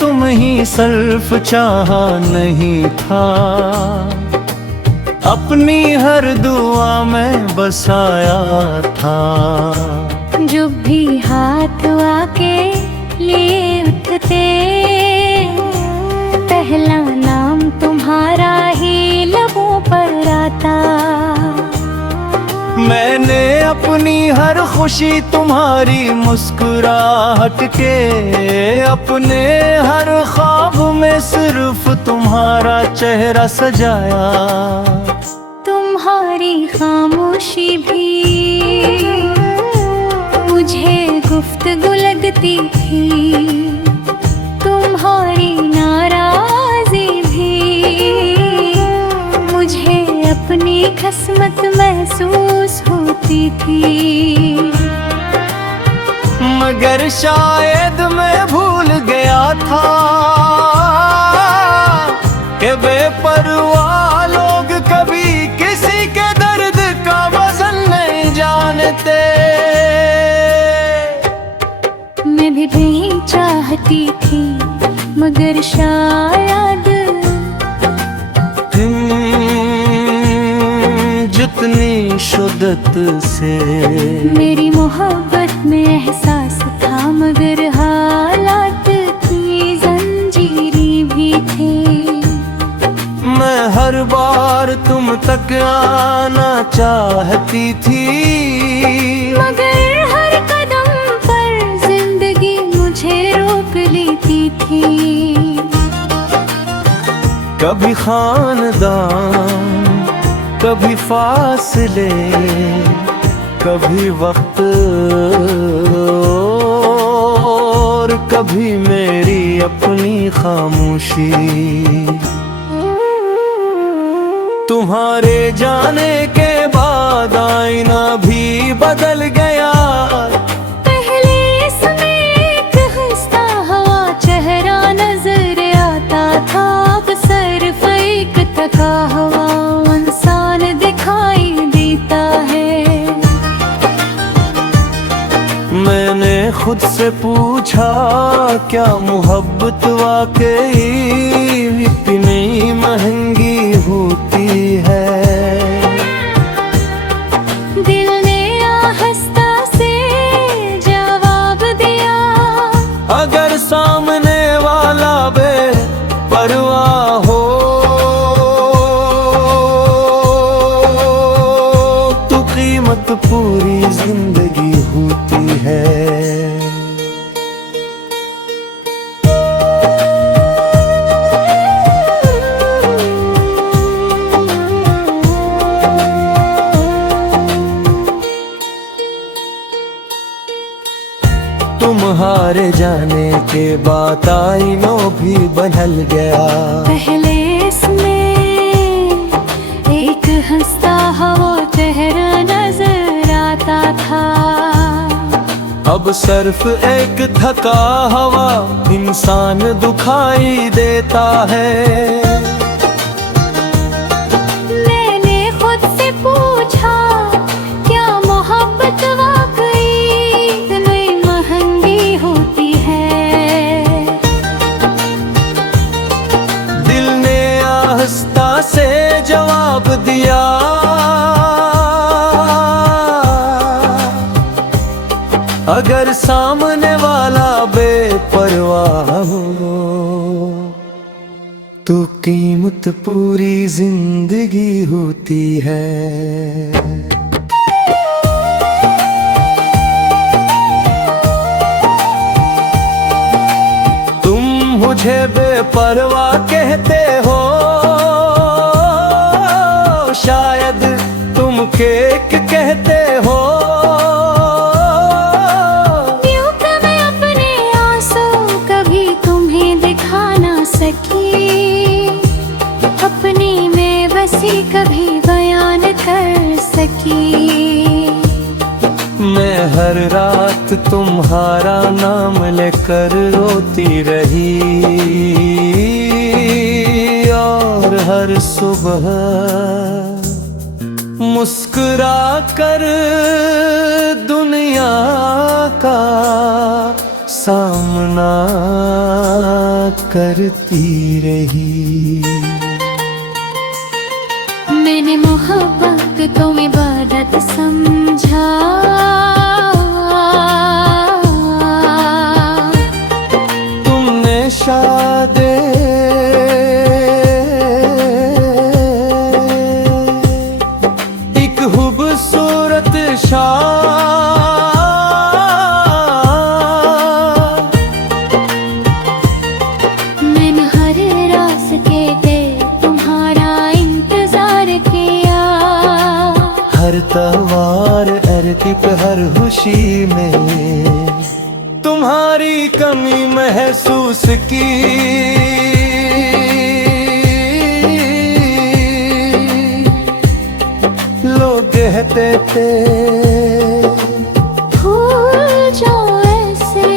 तुम ही सिर्फ चाहा नहीं था, अपनी हर दुआ में बसाया था। जब भी हाथ आके लिए उठते, पहला नाम तुम्हारा ही लबों पर आता। मैंने अपनी हर खुशी तुम्हारी मुस्कुराहट के, अपने हर ख्वाब में सिर्फ तुम्हारा चेहरा सजाया। तुम्हारी खामोशी भी मुझे गुफ्तगू लगती थी, तुम्हारी नाराज़ी भी मुझे अपनी किस्मत महसूस होती थी। मगर शायद मैं भूल गया था कि बेपरवाह लोग कभी किसी के दर्द का वजन नहीं जानते। मैं भी नहीं चाहती थी, मगर शायद जितनी शुद्दत से मेरी मोहब्बत में एहसास था, मगर हालात की जंजीरी भी थी। मैं हर बार तुम तक आना चाहती थी, मगर हर कदम पर जिंदगी मुझे रोक लेती थी। कभी खानदान, कभी फासले, कभी वक्त, और कभी मेरी अपनी खामोशी। तुम्हारे जाने के बाद आईना भी बदल गया। पहले इसमें एक हंसता हुआ चेहरा नजर आता था, अब सिर्फ एक थका हुआ इंसान दिखाई देता है। मैंने खुद से पूछा, क्या मोहब्बत वाकई इतनी महंगी होती है? दिल ने आहिस्ता से जवाब दिया, अगर सामने वाला बेपरवाह हो तो कीमत पूरी जिंदगी होती है। तुम्हारे जाने के बाद आईनों भी बदल गया। पहले इसमें एक हंसता हुआ चेहरा नजर आता था, अब सिर्फ एक थका हुआ इंसान दिखाई देता है। मैंने खुद से पूछा, क्या मोहब्बत वाकई इतनी महंगी होती है? दिल ने आहिस्ता से जवाब दिया, अगर सामने वाला बेपरवाह हो तो कीमत पूरी जिंदगी होती है। तुम मुझे बेपरवाह कहते हो, शायद तुम केक कहते हो। अपनी में बसी कभी बयान कर सकी। मैं हर रात तुम्हारा नाम लेकर रोती रही, और हर सुबह मुस्कुरा कर दुनिया का सामना करती रही। मैंने मोहब्बत को इबादत समझा, तुमने शायद एक खूबसूरत मैंने हर रास्ते के तुम्हारा इंतजार किया, हर तवार अरती पे हर खुशी में तुम्हारी कमी महसूस की। लोग कहते थे भूल जाओ ऐसे,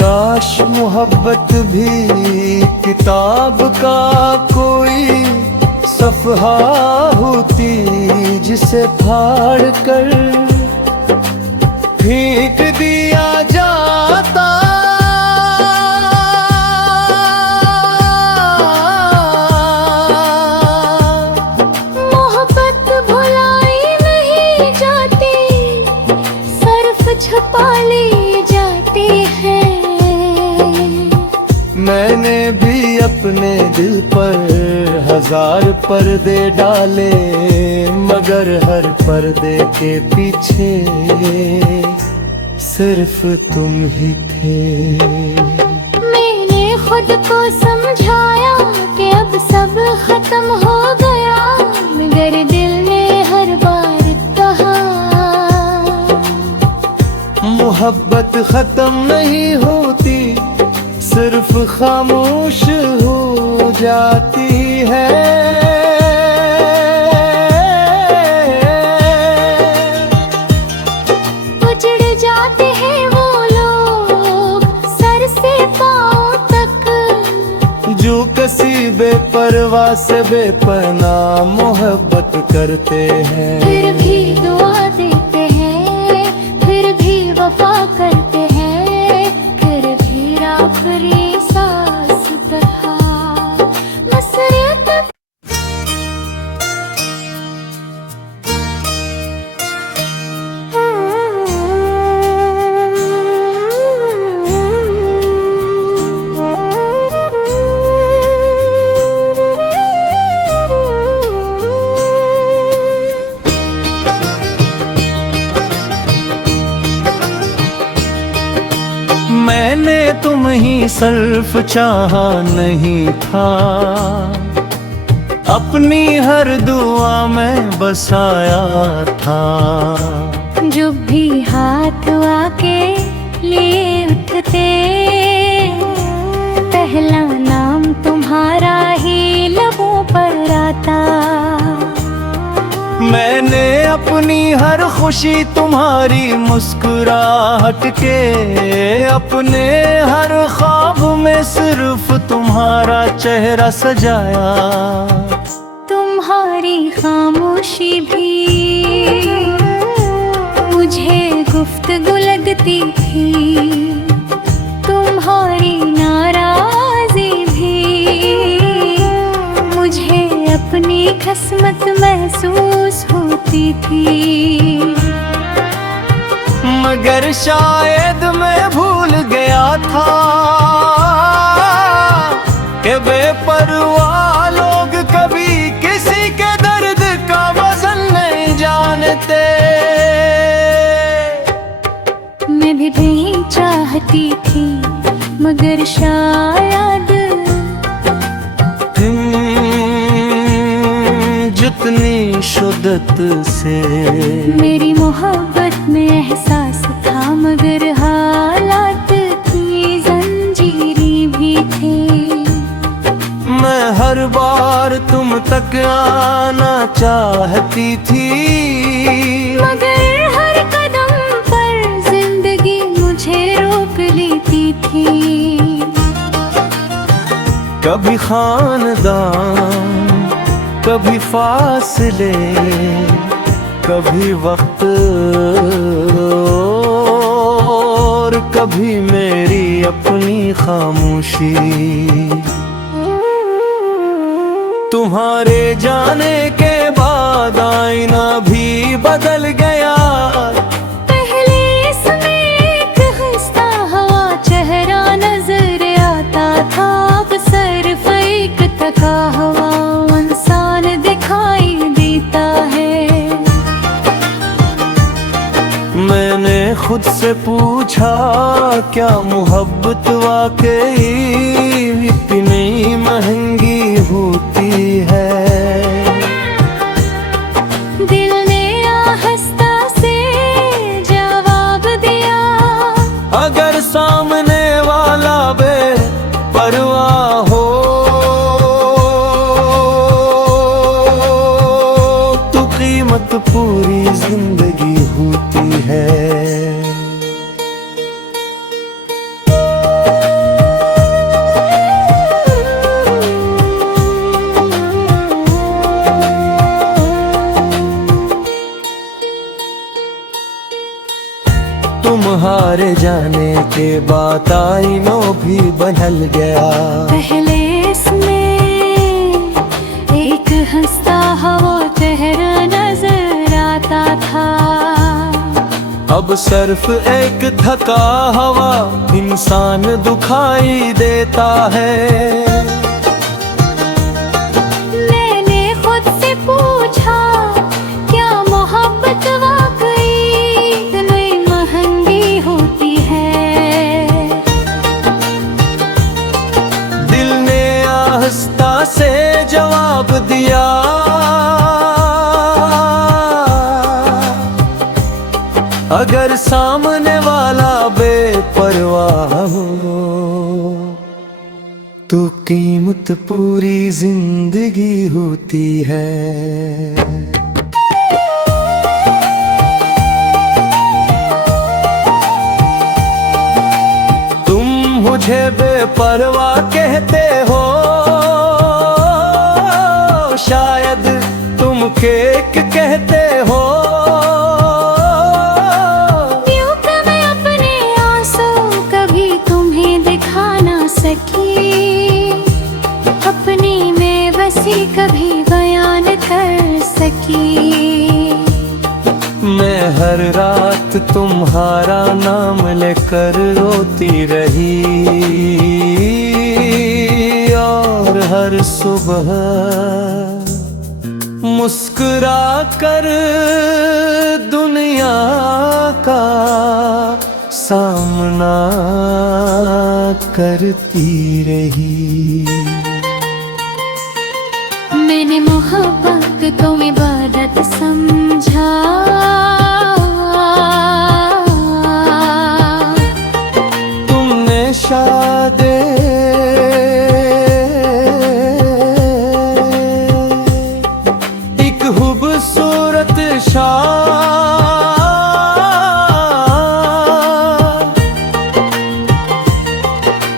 काश मोहब्बत भी किताब का कोई सफ़हा होती, जिसे फाड़ कर फेंक दिया जाता। मोहब्बत भुलाई नहीं जाती, सर्फ छुपा ली जाती है। मैंने भी अपने दिल पर हजार पर्दे डाले, मगर हर पर्दे के पीछे सिर्फ तुम ही थे। मैंने खुद को समझाया कि अब सब खत्म हो गया, मगर दिल ने हर बार कहा मोहब्बत खत्म नहीं होती, सिर्फ खामोश हो जाती है। उजड़ जाते हैं वो लोग सर से पांव तक, जो किसी बेपरवाह से बेपनाह मोहब्बत करते हैं। फिर भी दुआ देते हैं, फिर भी वफा करते हैं, फिर भी आखिरी सांस तक मसरत। मैंने तुम ही सिर्फ चाहा नहीं था, अपनी हर दुआ में बसाया था। जो भी हाथ आके लिए उठते, पहला नाम तुम्हारा ही लबों पर आता। मैंने अपनी हर खुशी तुम्हारी मुस्कुराहट के, अपने हर ख्वाब में सिर्फ तुम्हारा चेहरा सजाया। तुम्हारी खामोशी भी मुझे गुफ्तगू लगती थी, तुम्हारी नाराज़ी भी मुझे अपनी किस्मत महसूस होती थी। मगर शायद मैं भूल गया था कि बेपरवाह लोग कभी किसी के दर्द का वजन नहीं जानते। मैं भी नहीं चाहती थी, मगर शायद जितनी शुद्दत से मेरी मोहब्बत में एहसास था, मगर हालात की जंजीरी भी थी। मैं हर बार तुम तक आना चाहती थी, मगर हर कदम पर जिंदगी मुझे रोक लेती थी। कभी खानदान, कभी फासले, कभी वक्त कभी मेरी अपनी खामोशी। तुम्हारे जाने के बाद आईना भी बदल गया। पहले इसमें एक हंसता हुआ चेहरा नजर आता था, अब सिर्फ एक थका हुआ इंसान दिखाई देता है। मैंने खुद से पूछा, क्या मोहब्बत वाकई इतनी महंगी होती है? दिल ने आहिस्ता से जवाब दिया, अगर सामने वाला बेपरवाह हो तो कीमत पूरी जिंदगी होती है। तुम्हारे जाने के बाद आईनों भी बदल गया। पहले इसमें एक हंसता हुआ चेहरा नजर आता था, अब सिर्फ एक थका हुआ इंसान दिखाई देता है। मैंने खुद से पूछा, क्या मोहब्बत वाकई इतनी महंगी होती है? दिल ने आहिस्ता से जवाब दिया, अगर सामने वाला बेपरवाह हो तो कीमत पूरी जिंदगी होती है। तुम मुझे बेपरवाह कहते हो, शायद तुम केक कहते हो। अपनी में बसी कभी बयान कर सकी। मैं हर रात तुम्हारा नाम लेकर रोती रही, और हर सुबह मुस्कुरा कर दुनिया का सामना करती रही। मैंने मोहब्बत को इबादत समझा, तुमने शायद एक खूबसूरत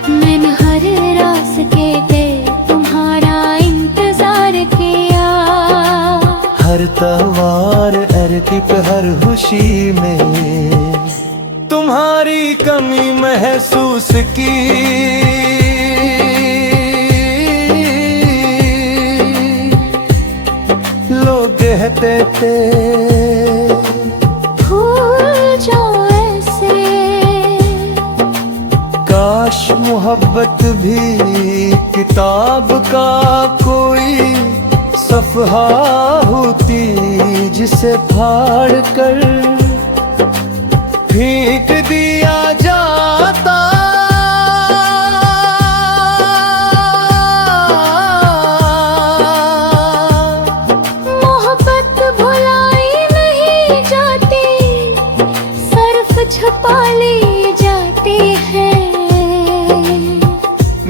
मैंने हर रास्ते पे तुम्हारा इंतजार किया, हर तवार अर्तिप हर खुशी में तुम्हारी कमी महसूस की। लोग कहते थे भूल जाओ ऐसे, काश मोहब्बत भी किताब का कोई सफ़हा होती, जिसे फाड़ कर फेंक दिया जाता। मोहब्बत भुलाई नहीं जाती, सिर्फ छुपा ली जाती है।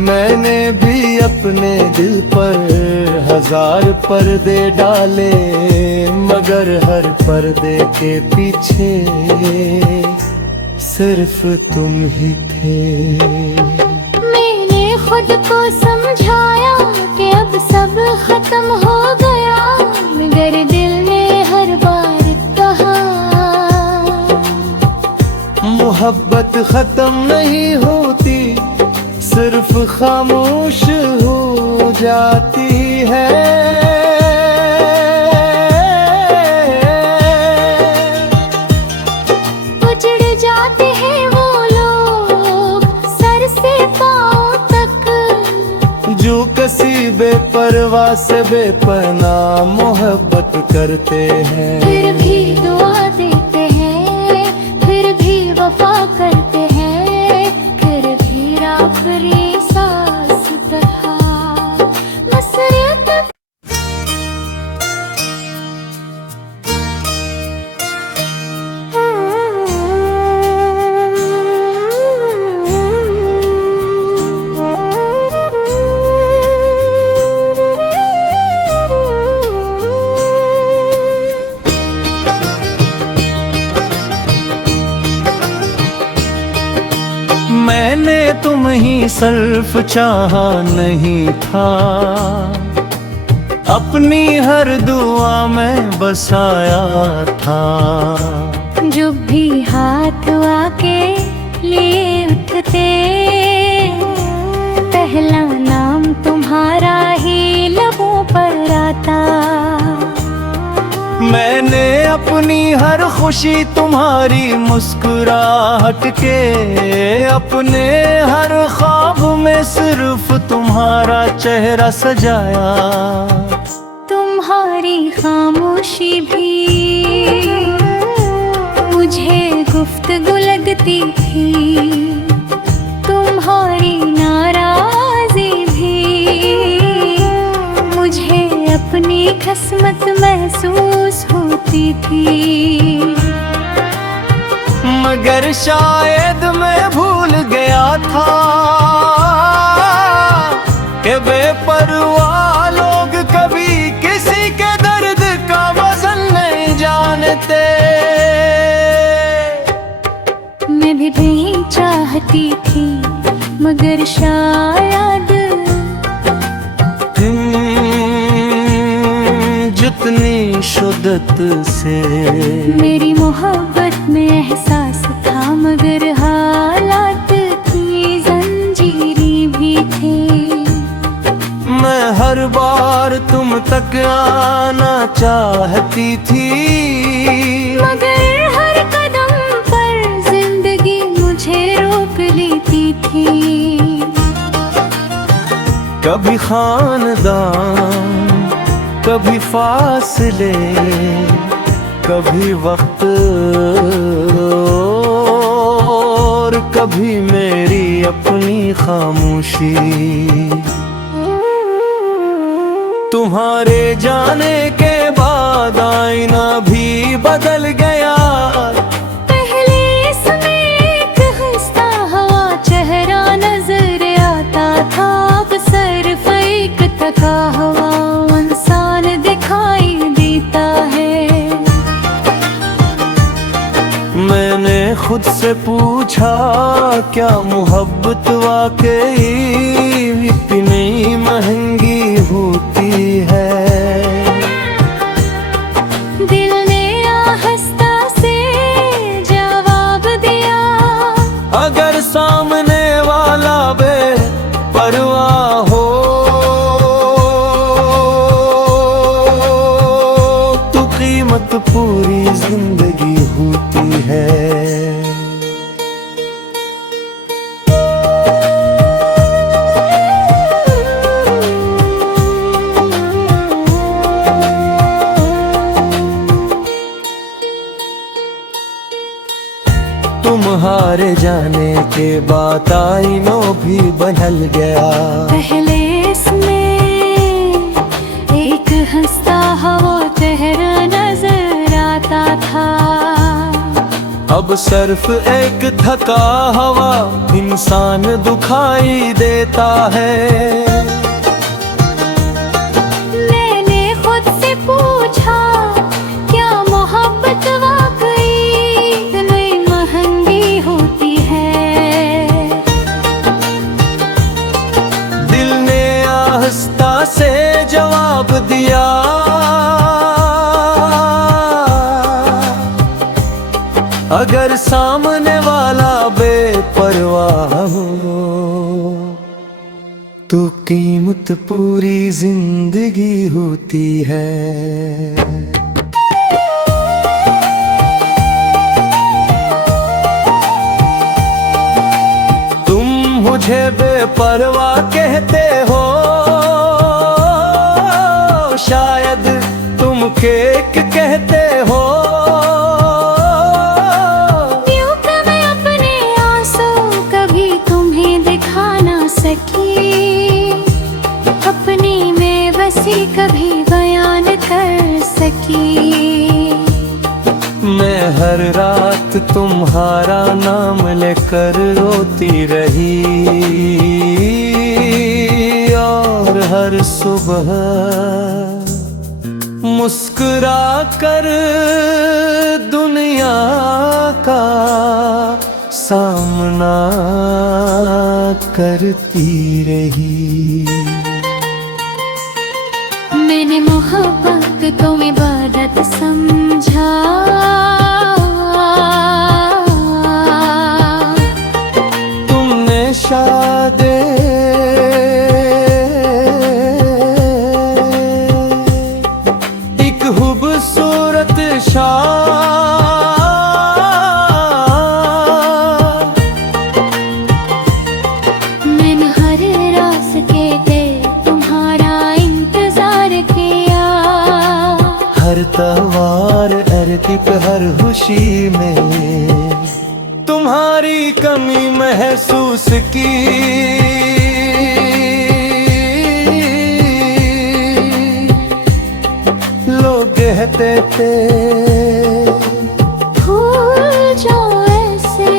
मैंने भी अपने दिल पर हजार पर्दे डाले, मगर हर पर्दे के पीछे सिर्फ तुम ही थे। मैंने खुद को समझाया कि अब सब खत्म हो गया, मगर दिल ने हर बार कहा मोहब्बत मोहब्बत खत्म नहीं होती, सिर्फ खामोश हो जाती है। उजड़ जाते हैं वो लोग सर से पांव तक, जो किसी बेपरवाह से बेपनाह मोहब्बत करते हैं। फिर भी दुआ देते हैं, फिर भी वफा करते हैं, फिर भी आखिरी सांस तक मसरत। मैंने तुम ही सिर्फ चाहा नहीं था, अपनी हर दुआ में बसाया था। जो भी हाथ आके लिए उठते, पहला नाम तुम्हारा ही लबों पर आता। मैंने अपनी हर खुशी तुम्हारी मुस्कुराहट के, अपने हर ख्वाब में सिर्फ तुम्हारा चेहरा सजाया। तुम्हारी खामोशी भी मुझे गुफ्तगू लगती थी, तुम्हारी नाराज़ी भी मुझे अपनी किस्मत महसूस होती थी। मगर शायद मैं भूल गया था कि बेपरवाह लोग कभी किसी के दर्द का वजन नहीं जानते। मैं भी नहीं चाहती थी, मगर शायद जितनी शुद्दत से मेरी मोहब्बत में एहसास था, मगर हालात की जंजीरी भी थी। मैं हर बार तुम तक आना चाहती थी, मगर हर कदम पर जिंदगी मुझे रोक लेती थी। कभी खानदान, कभी फासले, कभी वक्त और कभी मेरी अपनी खामोशी। तुम्हारे जाने के बाद आईना भी बदल गया। पहले इसमें एक हंसता हुआ चेहरा नजर आता था, अब सिर्फ एक थका हुआ इंसान दिखाई देता है। मैंने खुद से पूछा, क्या मोहब्बत वाकई इतनी महंगी होती है? दिल ने आहिस्ता से जवाब दिया, अगर सामने वाला बेपरवाह हो तो कीमत पूरी जिंदगी होती है। तुम्हारे जाने के बाद आईनों भी बदल गया। पहले इसमें एक हंसता हुआ चेहरा नजर आता था, अब सिर्फ एक थका हुआ इंसान दिखाई देता है। मैंने खुद से पूछा, क्या मोहब्बत वाकई इतनी महंगी होती है? दिल ने आहिस्ता से जवाब दिया, अगर सामने वाला तो कीमत पूरी जिंदगी होती है। तुम मुझे बेपरवाह कहते हो, शायद तुम केक कहते हो। यूं कि मैं अपने आंसू कभी तुम्हें दिखा ना सकी, अपनी में बसी कभी बयान कर सकी। मैं हर रात तुम्हारा नाम लेकर रोती रही, और हर सुबह मुस्कुरा कर दुनिया का सामना करती रही। मैंने मोहब्बत को इबादत समझा, तुमने शादे एक खूबसूरत मैंने हर रास्ते पे तुम्हारा इंतजार किया, हर तवार अर्तिक हर खुशी में तुम्हारी कमी महसूस की। लोग कहते थे भूल जाओ ऐसे,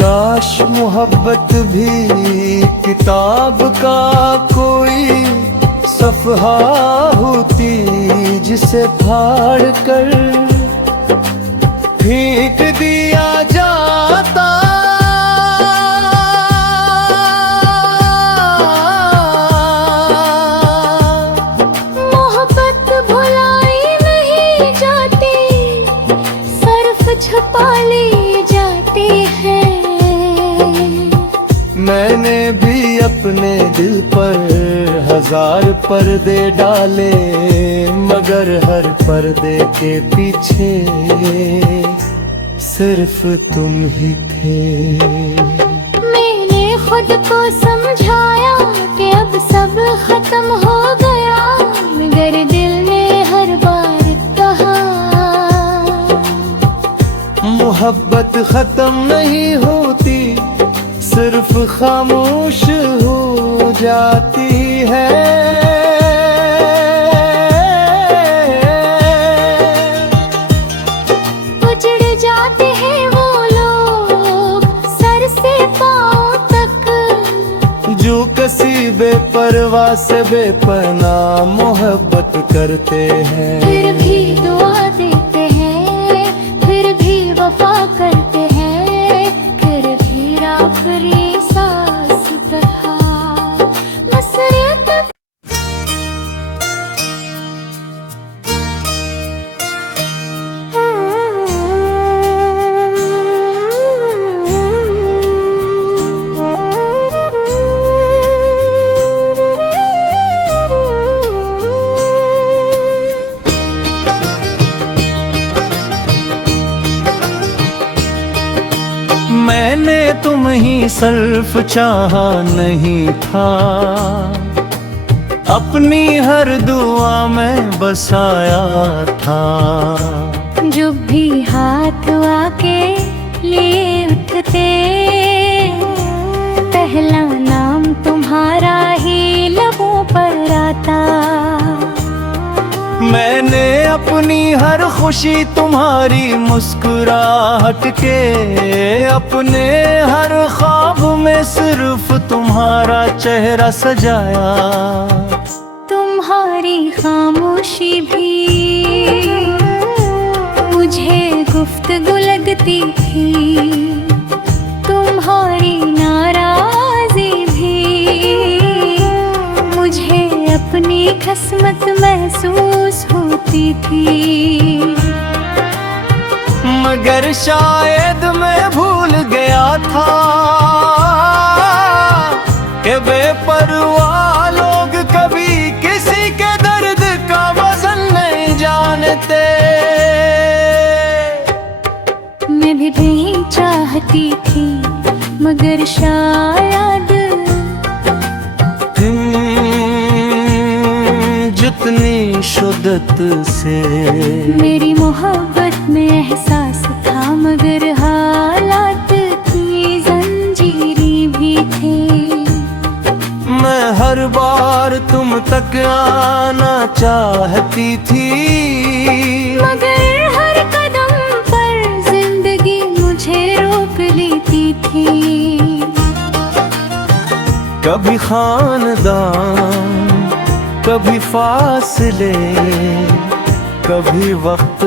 काश मोहब्बत भी किताब का कोई सफ़हा होती, जिसे फाड़ कर फेंक दिया जाता। मोहब्बत भुलाई नहीं जाती, सर्फ छुपा ली जाती है। मैंने भी अपने दिल पर हजार पर्दे डाले, मगर हर पर्दे के पीछे सिर्फ तुम ही थे। मैंने खुद को समझाया कि अब सब खत्म हो गया, मगर दिल ने हर बार कहा मोहब्बत खत्म नहीं होती, सिर्फ खामोश हो जाती है। उजड़ जाते हैं वो लोग सर से पांव तक, जो किसी बेपरवाह से बेपनाह मोहब्बत करते हैं। फिर भी दुआ देते हैं, फिर भी वफा करते हैं, फिर भी आखिरी सांस तक मसरत। मैंने तुम ही सिर्फ चाहा नहीं था, अपनी हर दुआ में बसाया था। जो भी हाथ आके लिए उठते, पहला नाम तुम्हारा ही लबों पर आता। मैंने अपनी हर खुशी तुम्हारी मुस्कुराहट के, अपने हर ख्वाब में सिर्फ तुम्हारा चेहरा सजाया। तुम्हारी खामोशी भी मुझे गुफ्तगू लगती थी, तुम्हारी नाराज़ी भी मुझे अपनी किस्मत महसूस होती थी। मगर शायद मैं भूल गया था चाहती थी, मगर शायद जितनी शुद्दत से मेरी मोहब्बत में एहसास था, मगर हालात की जंजीरी भी थी। मैं हर बार तुम तक आना चाहती थी, मगर हर कदम पर जिंदगी मुझे रोक लेती थी। कभी खानदान, कभी फासले, कभी वक्त,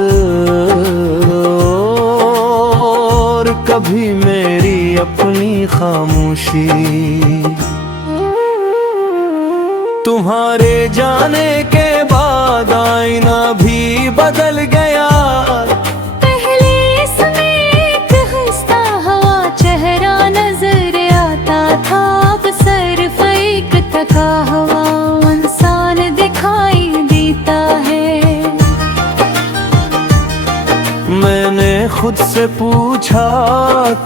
और कभी मेरी अपनी खामोशी। तुम्हारे जाने के बाद आईना भी बदल गया। पहले इसमें एक हंसता हुआ चेहरा नजर आता था, अब सिर्फ एक थका हुआ इंसान दिखाई देता है। मैंने खुद से पूछा,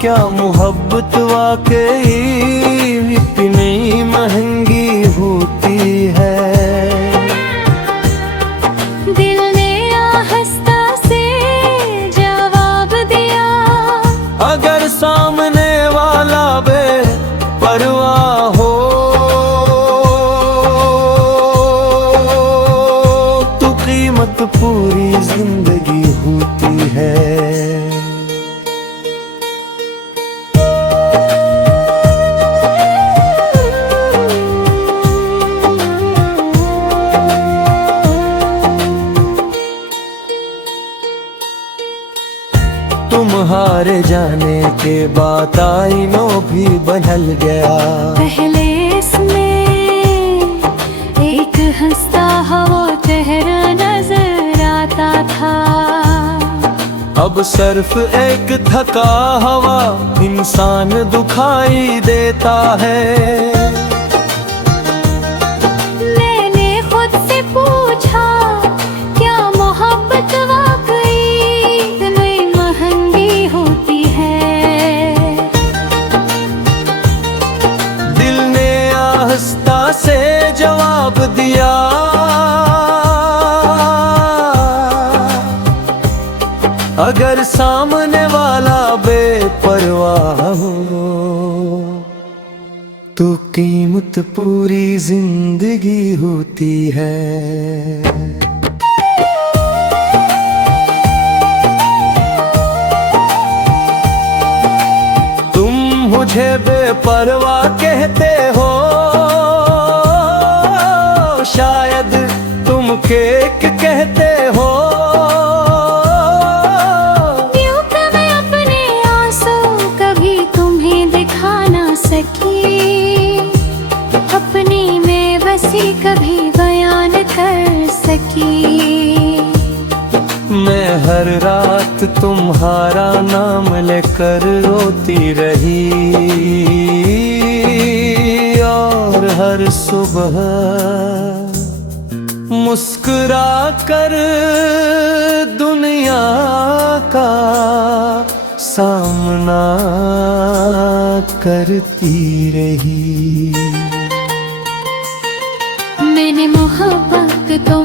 क्या मोहब्बत वाकई इतनी महंगी होती है? दिल ने आहिस्ता से जवाब दिया, अगर सामने वाला बेपरवाह हो तो कीमत पूरी जिंदगी होती है। तुम्हारे जाने के बाद आईनों भी बदल गया। पहले इसमें एक हंसता हुआ चेहरा नजर आता था, अब सिर्फ एक थका हुआ इंसान दिखाई देता है। मैंने खुद से पूछा, क्या मोहब्बत वाकई इतनी महंगी होती है? दिल ने आहिस्ता से जवाब दिया, अगर सामने वाला बेपरवाह हो तो कीमत पूरी जिंदगी होती है। तुम मुझे बेपरवाह कहते हो, शायद तुम केक कहते हो। मैं अपने आंसू कभी तुम्हें दिखा ना सकी, अपनी में बसी कभी बयान कर सकी। मैं हर रात तुम्हारा नाम लेकर रोती रही, और हर सुबह मुस्कुरा कर दुनिया का सामना करती रही। मैंने मोहब्बत तो